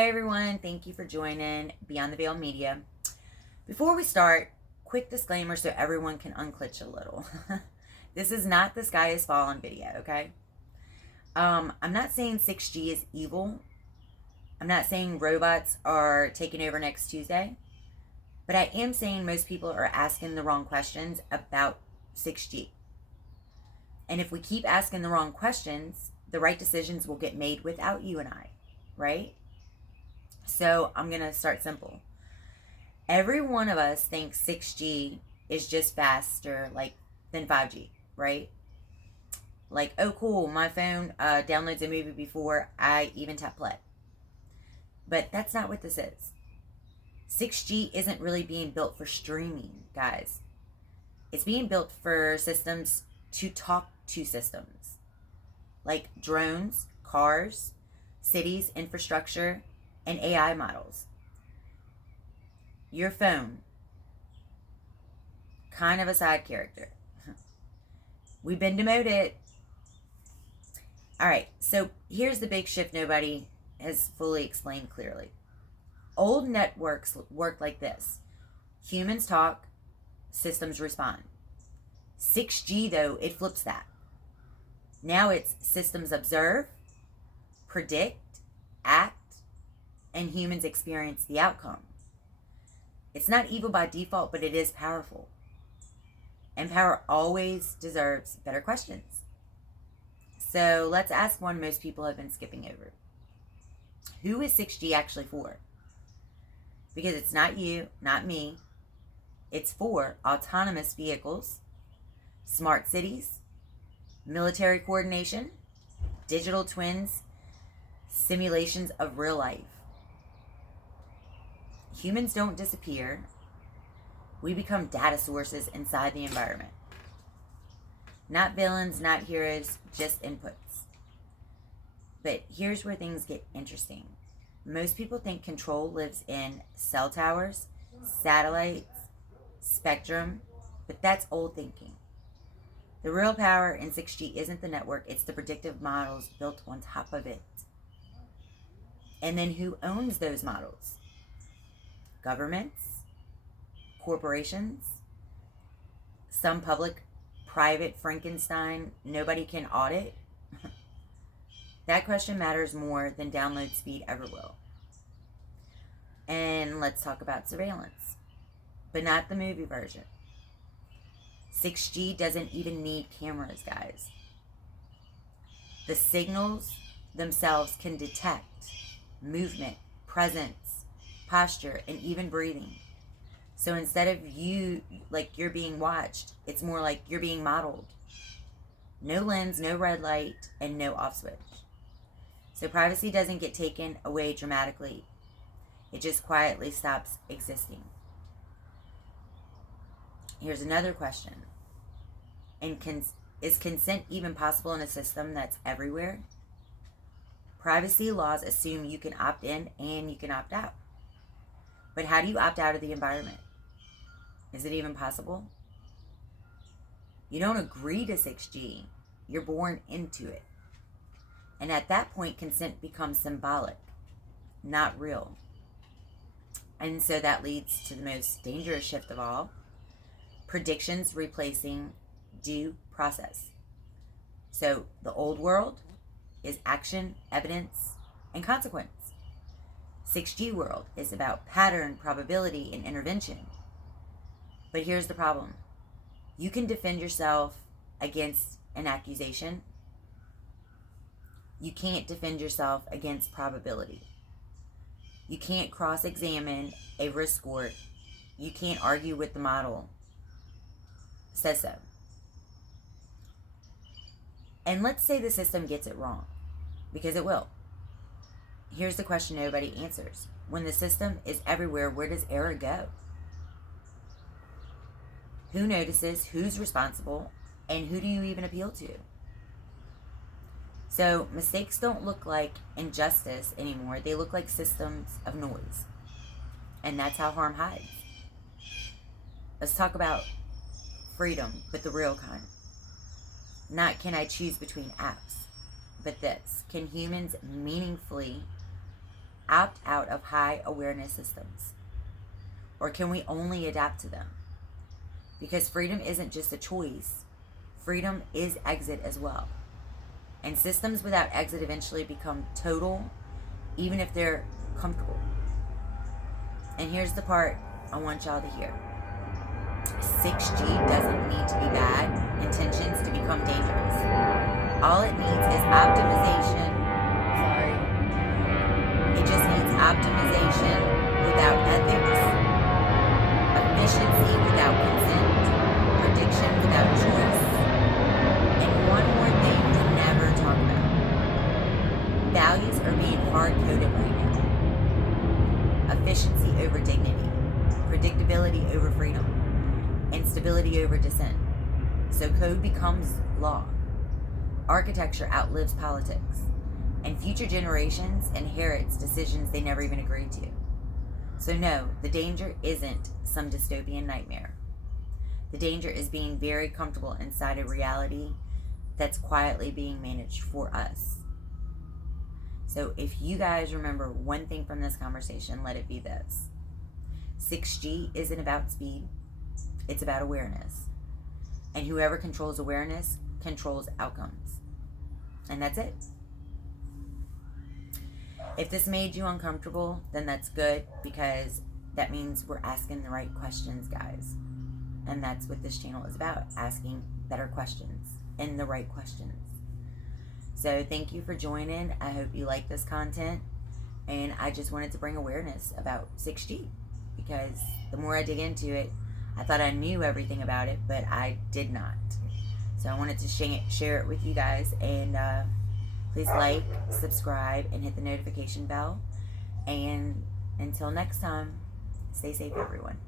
Hi everyone, thank you for joining Beyond the Veil Media. Before we start, quick disclaimer so everyone can unclitch a little. This is not the sky is falling video, okay? I'm not saying 6G is evil. I'm not saying robots are taking over next Tuesday. But I am saying most people are asking the wrong questions about 6G. And if we keep asking the wrong questions, the right decisions will get made without you and I, right? So I'm going to start simple. Every one of us thinks 6G is just faster than 5G, right? Like, oh cool, my phone downloads a movie before I even tap play. But that's not what this is. 6G isn't really being built for streaming, guys. It's being built for systems to talk to systems. Like drones, cars, cities, infrastructure, and AI models. Your phone, kind of a side character. We've been demoted. All right, so here's the big shift nobody has fully explained clearly. Old networks work like this. Humans talk, systems respond. 6G, though, it flips that. Now it's systems observe, predict, act, and humans experience the outcome. It's not evil by default, but it is powerful. And power always deserves better questions. So let's ask one most people have been skipping over. Who is 6G actually for? Because it's not you, not me. It's for autonomous vehicles, smart cities, military coordination, digital twins, simulations of real life. Humans don't disappear. We become data sources inside the environment. Not villains, not heroes, just inputs. But here's where things get interesting. Most people think control lives in cell towers, satellites, spectrum, but that's old thinking. The real power in 6G isn't the network, it's the predictive models built on top of it. And then who owns those models? Governments, corporations, some public, private Frankenstein nobody can audit. That question matters more than download speed ever will. And let's talk about surveillance, but not the movie version. 6G doesn't even need cameras, guys. The signals themselves can detect movement, presence, posture, and even breathing. So instead of you're being watched, it's more like you're being modeled. No lens, no red light, and no off switch. So privacy doesn't get taken away dramatically. It just quietly stops existing. Here's another question. Is consent even possible in a system that's everywhere? Privacy laws assume you can opt in and you can opt out. But how do you opt out of the environment? Is it even possible? You don't agree to 6G. You're born into it. And at that point, consent becomes symbolic, not real. And so that leads to the most dangerous shift of all. Predictions replacing due process. So the old world is action, evidence, and consequence. 6G world is about pattern, probability, and intervention. But here's the problem. You can defend yourself against an accusation. You can't defend yourself against probability. You can't cross-examine a risk score. You can't argue with the model. Says so. And let's say the system gets it wrong, because it will. Here's the question nobody answers. When the system is everywhere, where does error go? Who notices? Who's responsible? And who do you even appeal to? So mistakes don't look like injustice anymore. They look like systems of noise. And that's how harm hides. Let's talk about freedom, but the real kind. Not can I choose between apps, but this. Can humans meaningfully opt out of high awareness systems? Or can we only adapt to them? Because freedom isn't just a choice, freedom is exit as well. And systems without exit eventually become total, even if they're comfortable. And here's the part I want y'all to hear. 6G doesn't need to be bad intentions to become dangerous. All it needs is optimization. Sorry. It just needs optimization without ethics, efficiency without consent, prediction without choice, and one more thing we never talk about. Values are being hard-coded right now. Efficiency over dignity, predictability over freedom, and stability over dissent. So code becomes law. Architecture outlives politics, and future generations inherits decisions they never even agreed to. So no, the danger isn't some dystopian nightmare. The danger is being very comfortable inside a reality that's quietly being managed for us. So if you guys remember one thing from this conversation, let it be this. 6G isn't about speed, it's about awareness. And whoever controls awareness controls outcomes. And that's it. If this made you uncomfortable, then that's good, because that means we're asking the right questions, guys. And that's what this channel is about, asking better questions and the right questions. So thank you for joining. I hope you like this content. And I just wanted to bring awareness about 6G, because the more I dig into it, I thought I knew everything about it, but I did not. So I wanted to share it with you guys. And please like, subscribe, and hit the notification bell. And until next time, stay safe, everyone.